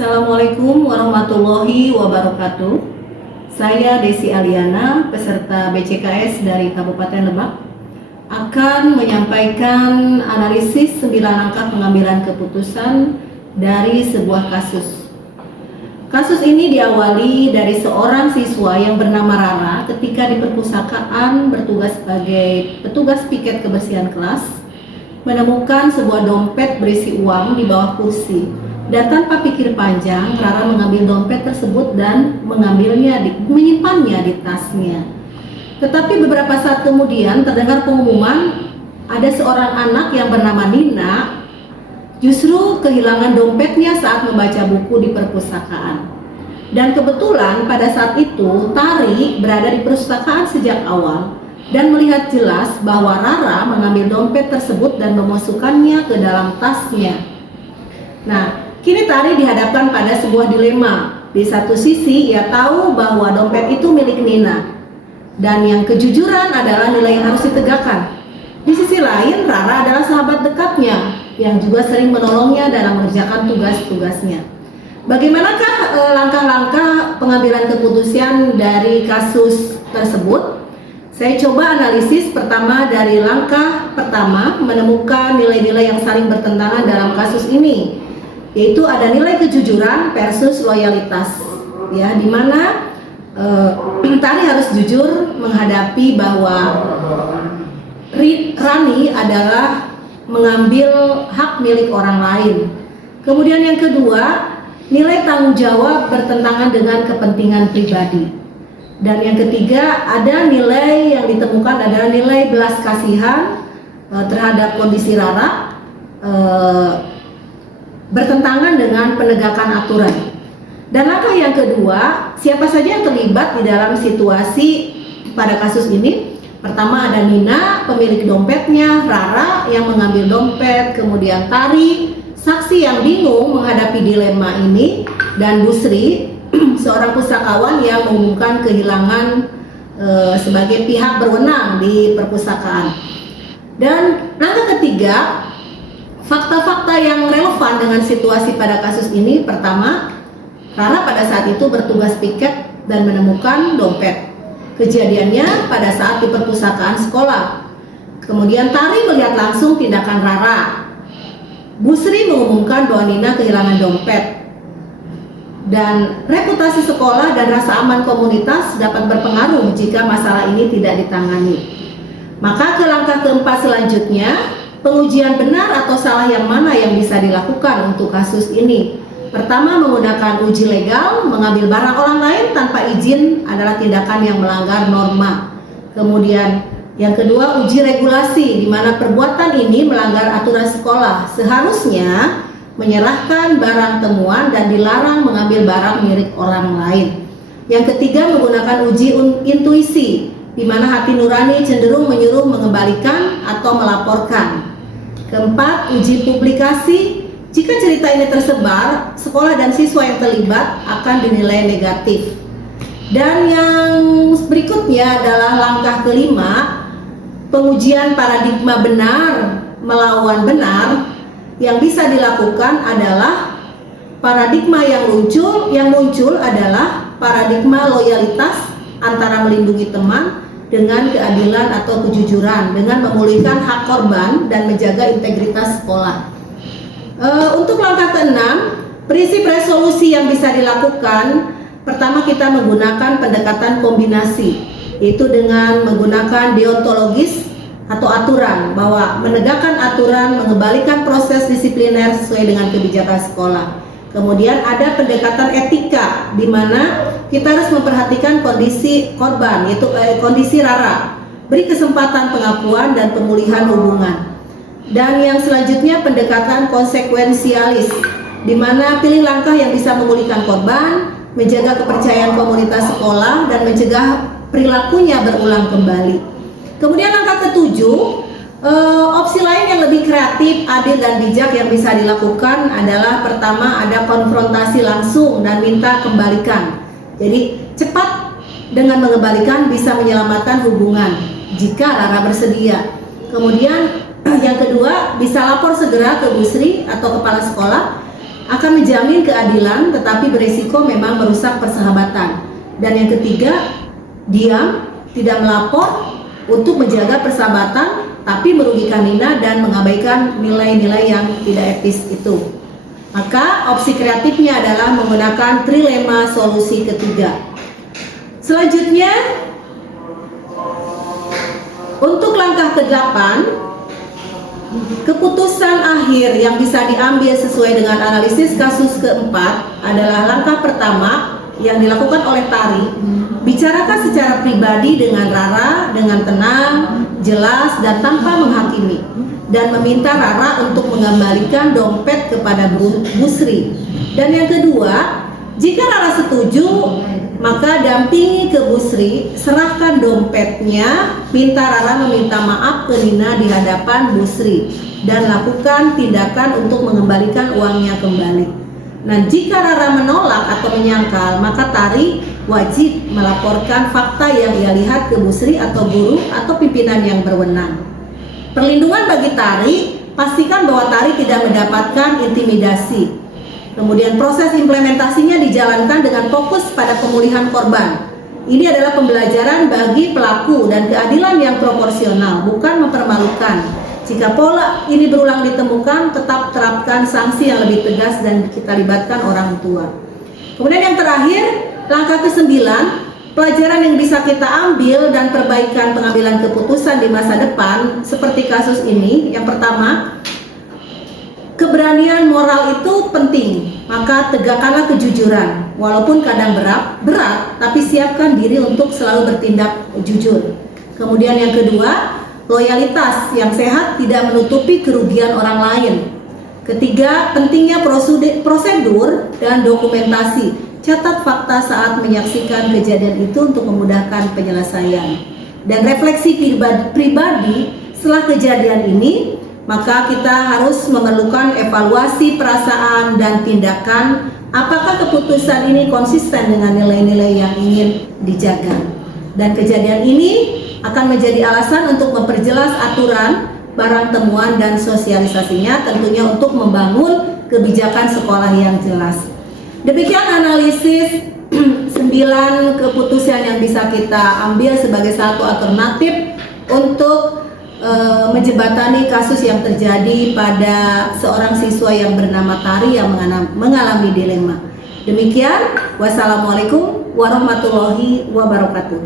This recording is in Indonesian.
Assalamualaikum warahmatullahi wabarakatuh. Saya Desi Aliana, peserta BCKS dari Kabupaten Lebak, akan menyampaikan analisis 9 langkah pengambilan keputusan dari sebuah kasus. Kasus ini diawali dari seorang siswa yang bernama Rara ketika di perpustakaan bertugas sebagai petugas piket kebersihan kelas, menemukan sebuah dompet berisi uang di bawah kursi. Dan tanpa pikir panjang, Rara mengambil dompet tersebut dan menyimpannya di tasnya. Tetapi beberapa saat kemudian terdengar pengumuman ada seorang anak yang bernama Nina justru kehilangan dompetnya saat membaca buku di perpustakaan. Dan kebetulan pada saat itu Tari berada di perpustakaan sejak awal dan melihat jelas bahwa Rara mengambil dompet tersebut dan memasukkannya ke dalam tasnya. Nah, kini Tari dihadapkan pada sebuah dilema. Di satu sisi ia tahu bahwa dompet itu milik Nina dan yang kejujuran adalah nilai yang harus ditegakkan. Di sisi lain, Rara adalah sahabat dekatnya yang juga sering menolongnya dalam mengerjakan tugas-tugasnya. Bagaimanakah langkah-langkah pengambilan keputusan dari kasus tersebut? Saya coba analisis pertama dari langkah pertama, menemukan nilai-nilai yang saling bertentangan dalam kasus ini, yaitu ada nilai kejujuran versus loyalitas, ya, dimana Tari harus jujur menghadapi bahwa Rani adalah mengambil hak milik orang lain. Kemudian yang kedua, nilai tanggung jawab bertentangan dengan kepentingan pribadi. Dan yang ketiga, ada nilai yang ditemukan adalah nilai belas kasihan terhadap kondisi Rara, bertentangan dengan penegakan aturan. Dan langkah yang kedua, siapa saja yang terlibat di dalam situasi pada kasus ini? Pertama ada Nina, pemilik dompetnya, Rara yang mengambil dompet, kemudian Tari, saksi yang bingung menghadapi dilema ini, dan Busri, seorang pustakawan yang mengumumkan kehilangan sebagai pihak berwenang di perpustakaan. Dan langkah ketiga, fakta-fakta yang relevan dengan situasi pada kasus ini. Pertama, Rara pada saat itu bertugas piket dan menemukan dompet. Kejadiannya pada saat di perpustakaan sekolah. Kemudian Tari melihat langsung tindakan Rara. Busri mengumumkan bahwa Nina kehilangan dompet. Dan reputasi sekolah dan rasa aman komunitas dapat berpengaruh jika masalah ini tidak ditangani. Maka ke langkah keempat selanjutnya, pengujian benar atau salah yang mana yang bisa dilakukan untuk kasus ini. Pertama, menggunakan uji legal, mengambil barang orang lain tanpa izin adalah tindakan yang melanggar norma. Kemudian yang kedua, uji regulasi, di mana perbuatan ini melanggar aturan sekolah. Seharusnya menyerahkan barang temuan dan dilarang mengambil barang milik orang lain. Yang ketiga, menggunakan uji intuisi, di mana hati nurani cenderung menyuruh mengembalikan atau melaporkan. Keempat, uji publikasi. Jika cerita ini tersebar, sekolah dan siswa yang terlibat akan dinilai negatif. Dan yang berikutnya adalah langkah kelima, pengujian paradigma benar melawan benar. Yang bisa dilakukan adalah paradigma yang muncul adalah paradigma loyalitas antara melindungi teman dengan keadilan atau kejujuran, dengan memulihkan hak korban dan menjaga integritas sekolah. Untuk langkah keenam, prinsip resolusi yang bisa dilakukan, pertama kita menggunakan pendekatan kombinasi, yaitu dengan menggunakan deontologis atau aturan, bahwa menegakkan aturan, mengembalikan proses disipliner sesuai dengan kebijakan sekolah. Kemudian ada pendekatan etika, di mana kita harus memperhatikan kondisi korban, yaitu kondisi Rara, beri kesempatan pengakuan dan pemulihan hubungan. Dan yang selanjutnya pendekatan konsekuensialis, di mana pilih langkah yang bisa memulihkan korban, menjaga kepercayaan komunitas sekolah, dan mencegah perilakunya berulang kembali. Kemudian langkah ketujuh, opsi lain yang lebih kreatif, adil, dan bijak yang bisa dilakukan adalah pertama ada konfrontasi langsung dan minta kembalikan. Jadi cepat dengan mengembalikan bisa menyelamatkan hubungan jika Rara bersedia. Kemudian yang kedua, bisa lapor segera ke Busri atau kepala sekolah akan menjamin keadilan tetapi berisiko memang merusak persahabatan. Dan yang ketiga, diam, tidak melapor untuk menjaga persahabatan tapi merugikan Nina dan mengabaikan nilai-nilai yang tidak etis itu. Maka opsi kreatifnya adalah menggunakan trilema solusi ketiga. Selanjutnya, untuk langkah ke-8, keputusan akhir yang bisa diambil sesuai dengan analisis kasus keempat adalah langkah pertama yang dilakukan oleh Tari. Bicarakan secara pribadi dengan Rara dengan tenang, jelas, dan tanpa menghakimi, dan meminta Rara untuk mengembalikan dompet kepada Bu Sri. Dan yang kedua, jika Rara setuju, maka dampingi ke Bu Sri, serahkan dompetnya, minta Rara meminta maaf ke Nina di hadapan Bu Sri, dan lakukan tindakan untuk mengembalikan uangnya kembali. Nah, jika Rara menolak atau menyangkal, maka Tari wajib melaporkan fakta yang ia lihat ke Bu Sri atau guru atau pimpinan yang berwenang. Perlindungan bagi Tari, pastikan bahwa Tari tidak mendapatkan intimidasi. Kemudian proses implementasinya dijalankan dengan fokus pada pemulihan korban. Ini adalah pembelajaran bagi pelaku dan keadilan yang proporsional, bukan mempermalukan. Jika pola ini berulang ditemukan, tetap terapkan sanksi yang lebih tegas dan kita libatkan orang tua. Kemudian yang terakhir, langkah ke-9, pelajaran yang bisa kita ambil dan perbaikan pengambilan keputusan di masa depan seperti kasus ini. Yang pertama, keberanian moral itu penting, maka tegakkanlah kejujuran. Walaupun kadang berat, tapi siapkan diri untuk selalu bertindak jujur. Kemudian yang kedua, loyalitas yang sehat tidak menutupi kerugian orang lain. Ketiga, pentingnya prosedur dan dokumentasi. Catat fakta saat menyaksikan kejadian itu untuk memudahkan penyelesaian. Dan refleksi pribadi setelah kejadian ini, maka kita harus memerlukan evaluasi perasaan dan tindakan. Apakah keputusan ini konsisten dengan nilai-nilai yang ingin dijaga? Dan kejadian ini akan menjadi alasan untuk memperjelas aturan, barang temuan, dan sosialisasinya, tentunya untuk membangun kebijakan sekolah yang jelas. Demikian analisis 9 keputusan yang bisa kita ambil sebagai satu alternatif untuk menjembatani kasus yang terjadi pada seorang siswa yang bernama Tari yang mengalami dilema. Demikian, wassalamualaikum warahmatullahi wabarakatuh.